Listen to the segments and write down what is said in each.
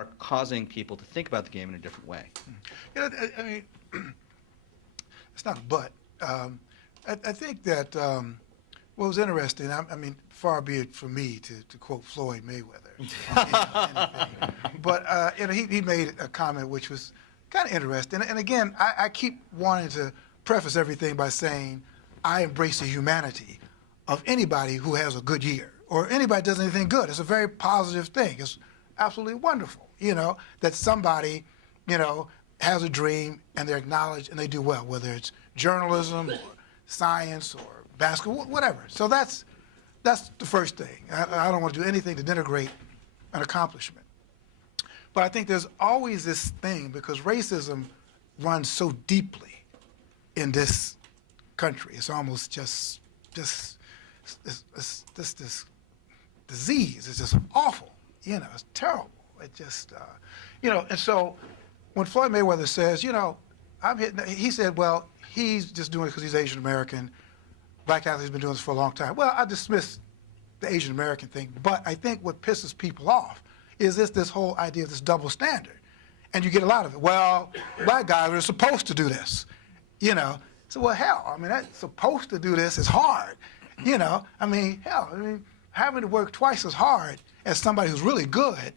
are causing people to think about the game in a different way. You know, I mean, it's not a but. I think that what was interesting, I mean, far be it from me to quote Floyd Mayweather, anything. But you know, he made a comment which was kind of interesting. And again, I keep wanting to preface everything by saying I embrace the humanity of anybody who has a good year or anybody does anything good. It's a very positive thing. It's absolutely wonderful, you know, that somebody, you know, has a dream and they're acknowledged and they do well, whether it's journalism or science or basketball, whatever. So that's the first thing. I don't want to do anything to denigrate an accomplishment. But I think there's always this thing, because racism runs so deeply in this country. It's almost just this disease. It's just awful. You know, it's terrible. It just, you know, and so when Floyd Mayweather says, you know, he said, well, he's just doing it because he's Asian American. Black athletes have been doing this for a long time. Well, I dismiss the Asian American thing, but I think what pisses people off is this whole idea of this double standard. And you get a lot of it. Well, black guys are supposed to do this, you know. So, well, hell, I mean, that's supposed to do this is hard, you know. I mean, hell, I mean, having to work twice as hard as somebody who's really good,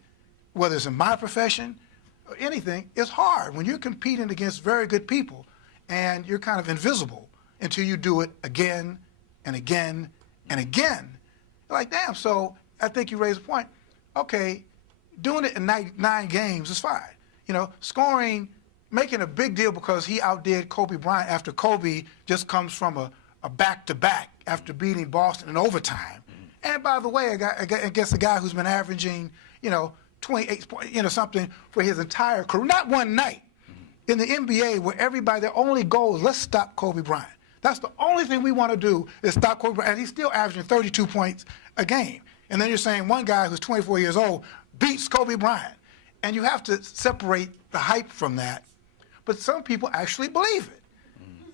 whether it's in my profession or anything, is hard. When you're competing against very good people and you're kind of invisible until you do it again and again and again. You're like, damn, so I think you raise a point. Okay, doing it in 9 games is fine. You know, scoring, making a big deal because he outdid Kobe Bryant after Kobe just comes from a back-to-back after beating Boston in overtime. And by the way, against a guy who's been averaging, you know, 28 points, you know, something for his entire career, not one night. In the NBA, where everybody, their only goal is let's stop Kobe Bryant. That's the only thing we want to do is stop Kobe Bryant. And he's still averaging 32 points a game. And then you're saying one guy who's 24 years old beats Kobe Bryant. And you have to separate the hype from that. But some people actually believe it.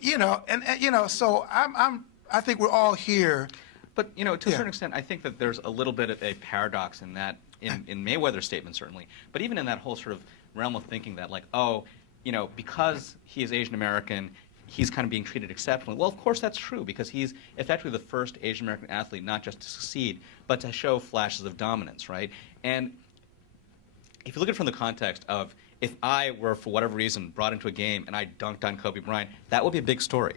You know, and you know, so I think we're all here. But, you know, to a certain extent, I think that there's a little bit of a paradox in that, in Mayweather's statement, certainly. But even in that whole sort of realm of thinking that, like, oh, you know, because he is Asian American, he's kind of being treated exceptionally. Well, of course that's true, because he's effectively the first Asian American athlete not just to succeed, but to show flashes of dominance, right? And if you look at it from the context of, if I were, for whatever reason, brought into a game and I dunked on Kobe Bryant, that would be a big story,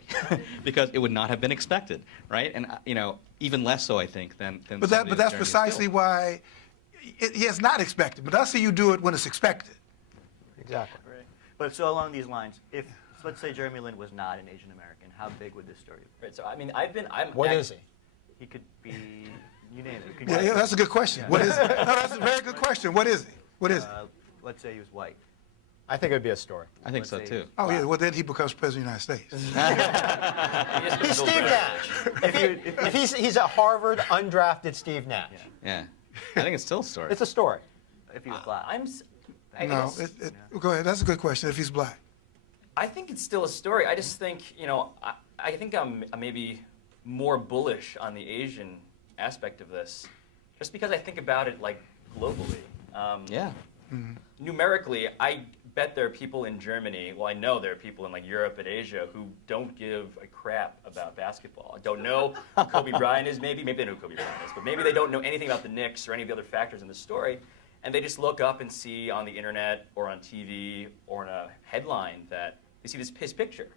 because it would not have been expected, right? And, you know, even less so, I think, than But that's precisely why it's not expected. But I see you do it when it's expected. Exactly. Right. But so along these lines, if, let's say Jeremy Lin was not an Asian American, how big would this story be? Right, so I mean, What is he? He could be, you name it. Yeah, that's a good question. Yeah. What is it? No, that's a very good question. What is he? What is it? Let's say he was white. I think it would be a story. I think so, too. Oh, yeah, well, then he becomes president of the United States. He's Steve Nash. If he's a Harvard undrafted Steve Nash. Yeah. I think it's still a story. It's a story. If he was black. I No, guess- go ahead. That's a good question, if he's black. I think it's still a story. I just think, you know, I think I'm maybe more bullish on the Asian aspect of this, just because I think about it like globally. Yeah. Numerically, I bet there are people in Germany, well, I know there are people in like Europe and Asia who don't give a crap about basketball. Don't know who Kobe Bryant is, maybe they know who Kobe Bryant is, but maybe they don't know anything about the Knicks or any of the other factors in the story, and they just look up and see on the internet or on TV or in a headline that they see his picture.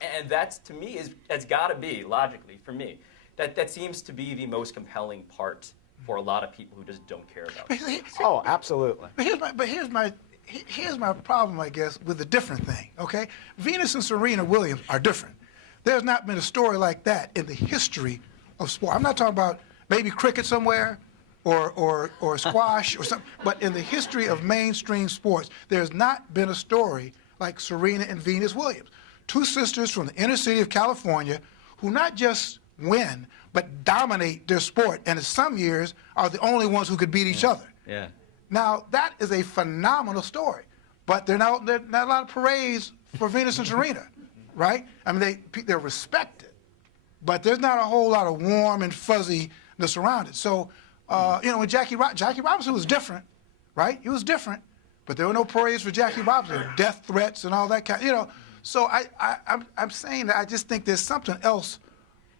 And that, to me, has got to be, logically, for me, that seems to be the most compelling part for a lot of people who just don't care about it. Oh, absolutely. But here's my problem, I guess, with a different thing, okay? Venus and Serena Williams are different. There's not been a story like that in the history of sport. I'm not talking about maybe cricket somewhere or squash or something, but in the history of mainstream sports, there's not been a story like Serena and Venus Williams. Two sisters from the inner city of California who not just win, but dominate their sport, and in some years are the only ones who could beat each other. Yeah. Now, that is a phenomenal story, but there's not a lot of parades for Venus and Serena, right? I mean, they're respected, but there's not a whole lot of warm and fuzziness around it. So, you know, when Jackie Robinson was different, right? It was different, but there were no parades for Jackie Robinson, death threats and all that kind. So I'm saying that I just think there's something else.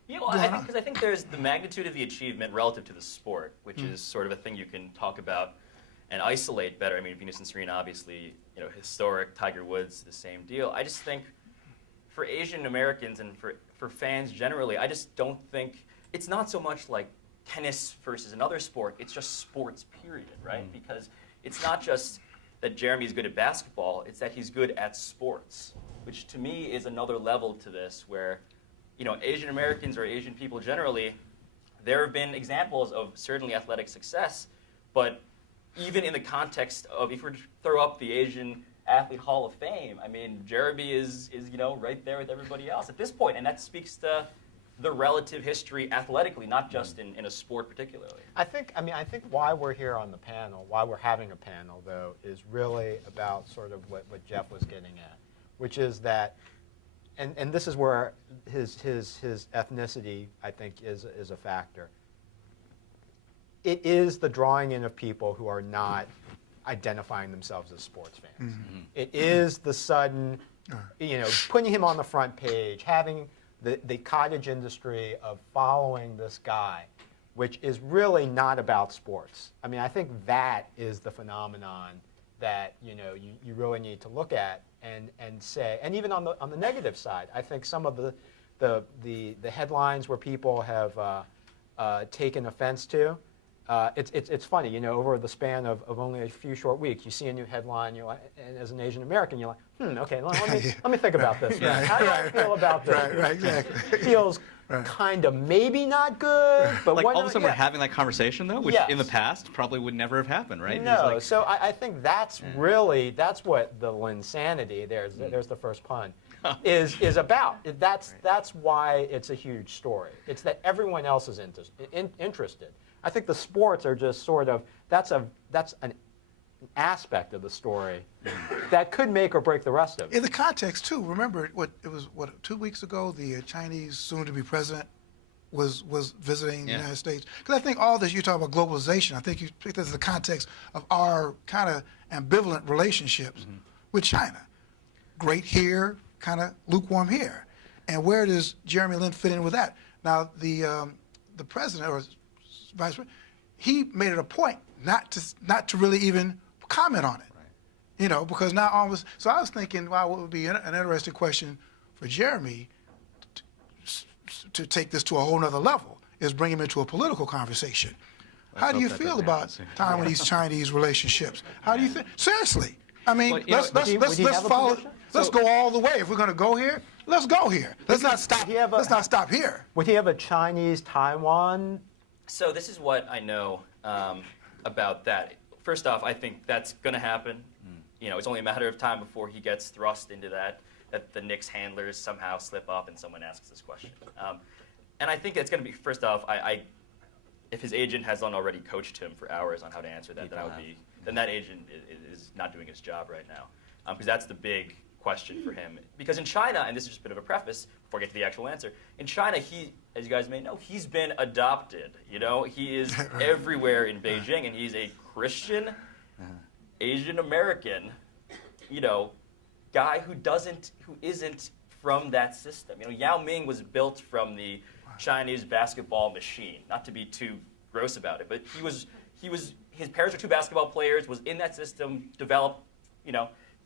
Yeah, well, I think there's the magnitude of the achievement relative to the sport, which is sort of a thing you can talk about and isolate better. I mean, Venus and Serena, obviously, historic. Tiger Woods, the same deal. I just think for Asian Americans and for fans generally, I just don't think it's not so much like tennis versus another sport. It's just sports, period, right? Because it's not just that Jeremy's good at basketball. It's that he's good at sports, which to me is another level to this where, Asian Americans or Asian people generally, there have been examples of certainly athletic success, but even in the context of, if we throw up the Asian Athlete Hall of Fame, I mean, Jeremy is right there with everybody else at this point, and that speaks to the relative history athletically, not just in a sport particularly. I think why we're here on the panel, why we're having a panel, though, is really about sort of what Jeff was getting at, which is that, and this is where his ethnicity, I think, is a factor. It is the drawing in of people who are not identifying themselves as sports fans. Mm-hmm. It is the sudden, putting him on the front page, having the cottage industry of following this guy, which is really not about sports. I mean, I think that is the phenomenon that you really need to look at and say. And even on the negative side, I think some of the headlines where people have taken offense to. It's funny, over the span of only a few short weeks, you see a new headline, you're like, and as an Asian American, you're like, okay, let me think about this. Right, How do I feel about this? Right, exactly. It feels kind of maybe not good, but all of a sudden we're having that conversation though, which Yes. in the past probably would never have happened, right? No, so I think that's what the Linsanity, there's the first pun, is about. That's why it's a huge story. It's that everyone else is interested. I think the sports are just sort of, that's an aspect of the story that could make or break the rest of it. In the context, too, remember, it was 2 weeks ago, the Chinese soon-to-be president was visiting the United States? Because I think all this, you talk about globalization, I think you pick this as the context of our kind of ambivalent relationships with China. Great here, kind of lukewarm here. And where does Jeremy Lin fit in with that? Now, the president, or vice president, he made it a point not to really even comment on it, because now almost. So I was thinking, wow, what would be an interesting question for Jeremy to take this to a whole nother level is bring him into a political conversation. How do you feel about Taiwanese-Chinese relationships? How do you think? Seriously, I mean, let's follow. Let's go all the way. If we're going to go here, let's go here. Let's not stop. Let's not stop here. Would he have a Chinese-Taiwan? So this is what I know about that. First off, I think that's going to happen. It's only a matter of time before he gets thrust into that the Knicks handlers somehow slip up and someone asks this question. And I think it's going to be, first off, if his agent hasn't already coached him for hours on how to answer that, then that agent is not doing his job right now. Because that's the big question for him. Because in China, and this is just a bit of a preface before I get to the actual answer, in China, as you guys may know, he's been adopted. He is everywhere in Beijing, and he's a Christian, Asian American, guy who isn't from that system. Yao Ming was built from the Chinese basketball machine. Not to be too gross about it, but his parents are two basketball players, was in that system, developed,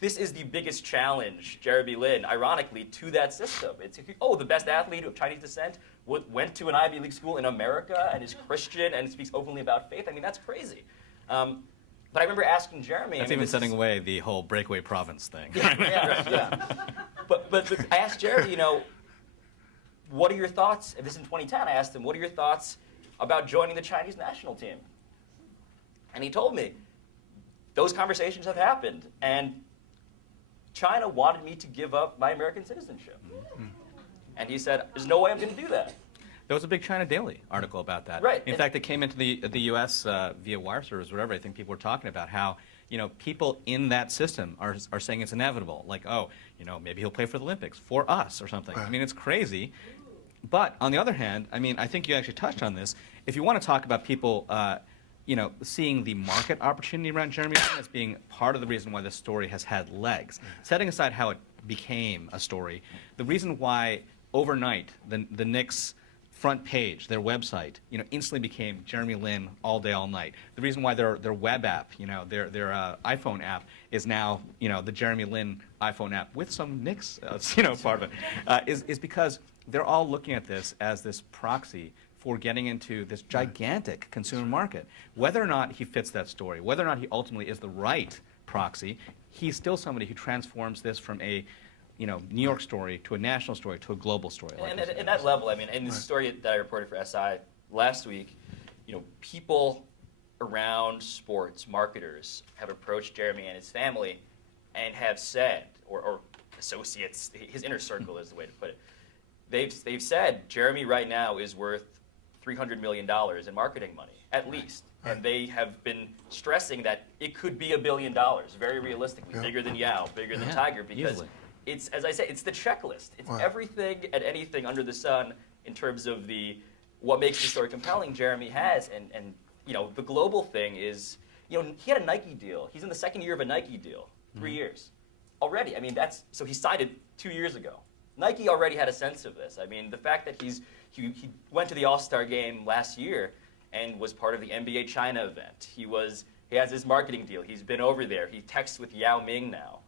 This is the biggest challenge, Jeremy Lin, ironically, to that system. It's, the best athlete of Chinese descent went to an Ivy League school in America and is Christian and speaks openly about faith. I mean, that's crazy. But I remember asking Jeremy. That's even setting away the whole breakaway province thing. Yeah. But I asked Jeremy, what are your thoughts? This is in 2010. I asked him, what are your thoughts about joining the Chinese national team? And he told me, those conversations have happened. And China wanted me to give up my American citizenship. And he said, there's no way I'm going to do that. There was a big China Daily article about that. Right. In fact, it came into the U.S. Via wire service or whatever. I think people were talking about how, people in that system are saying it's inevitable. Like, maybe he'll play for the Olympics, for us or something. I mean, it's crazy. But on the other hand, I mean, I think you actually touched on this. If you want to talk about people seeing the market opportunity around Jeremy Lin as being part of the reason why this story has had legs. Setting aside how it became a story, the reason why overnight the Knicks front page, their website, instantly became Jeremy Lin all day, all night. The reason why their web app, their iPhone app is now, the Jeremy Lin iPhone app with some Knicks, part of it, is because they're all looking at this as this proxy for getting into this gigantic consumer market. Whether or not he fits that story, whether or not he ultimately is the right proxy, he's still somebody who transforms this from a New York story to a national story to a global story. And at that level, I mean, in the story that I reported for SI last week, people around sports, marketers, have approached Jeremy and his family and have said, or associates, his inner circle is the way to put it, they've said Jeremy right now is worth $300 million in marketing money, at least. And they have been stressing that it could be $1 billion, very realistically, bigger than Yao, bigger than Tiger, because easily. It's, as I say, it's the checklist. It's everything and anything under the sun in terms of what makes the story compelling Jeremy has. And the global thing is, he had a Nike deal. He's in the second year of a Nike deal, 3 years already. I mean, so he signed it 2 years ago. Nike already had a sense of this. I mean, the fact that he went to the All-Star game last year and was part of the NBA China event. He has his marketing deal. He's been over there. He texts with Yao Ming now.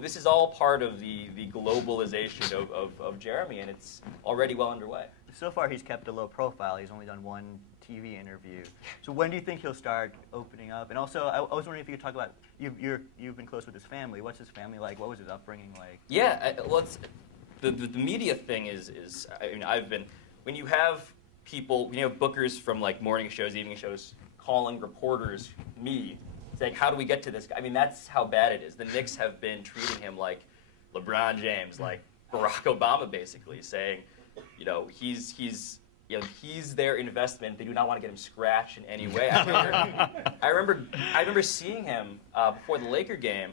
This is all part of the globalization of Jeremy, and it's already well underway. So far, he's kept a low profile. He's only done one TV interview. So when do you think he'll start opening up? And also, I was wondering if you could talk about, you've been close with his family. What's his family like? What was his upbringing like? Yeah, the media thing is when you have people, bookers from like morning shows, evening shows, calling reporters, me, saying, how do we get to this guy? I mean, that's how bad it is. The Knicks have been treating him like LeBron James, like Barack Obama, basically, saying, he's their investment. They do not want to get him scratched in any way. I remember seeing him before the Laker game,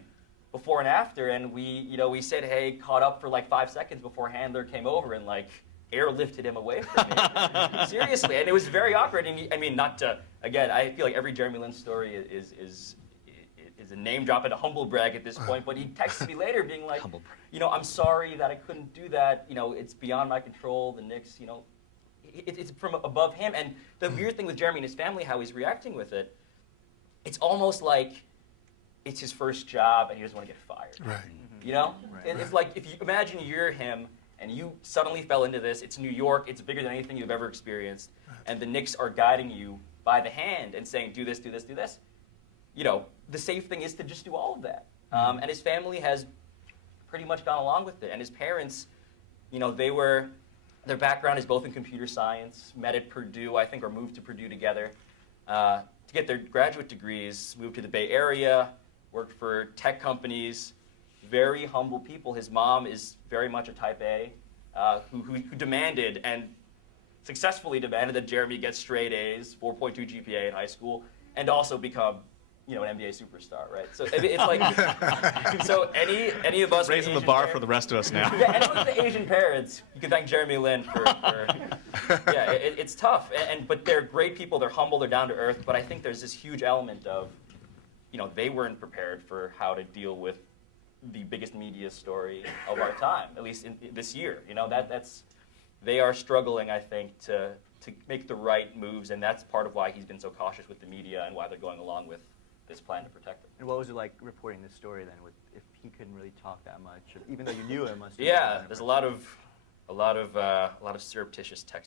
before and after, and we said, hey, caught up for like 5 seconds before Handler came over and like airlifted him away from me. Seriously, and it was very awkward. And I mean, I feel like every Jeremy Lin story is a name drop and a humble brag at this point, but he texted me later being like, I'm sorry that I couldn't do that. It's beyond my control. The Knicks, it's from above him. And the weird thing with Jeremy and his family, how he's reacting with it, it's almost like it's his first job and he doesn't want to get fired. Right. It's like if you imagine you're him and you suddenly fell into this. It's New York. It's bigger than anything you've ever experienced. And the Knicks are guiding you by the hand and saying, do this, do this, do this. The safe thing is to just do all of that. And his family has pretty much gone along with it. And his parents, their background is both in computer science, met at Purdue, I think, or moved to Purdue together to get their graduate degrees, moved to the Bay Area, worked for tech companies, very humble people. His mom is very much a type A who demanded and successfully demanded that Jeremy get straight A's, 4.2 GPA in high school, and also become an NBA superstar, right? So it's like, so any of us raising the bar for the rest of us now. Yeah, anyone with the Asian parents, you can thank Jeremy Lin for yeah, it's tough, but they're great people. They're humble. They're down to earth. But I think there's this huge element of, they weren't prepared for how to deal with the biggest media story of our time, at least in this year. They are struggling, I think, to make the right moves, and that's part of why he's been so cautious with the media and why they're going along with this plan to protect him. And what was it like reporting this story then, if he couldn't really talk that much, even though you knew him? Yeah, there's a lot of surreptitious text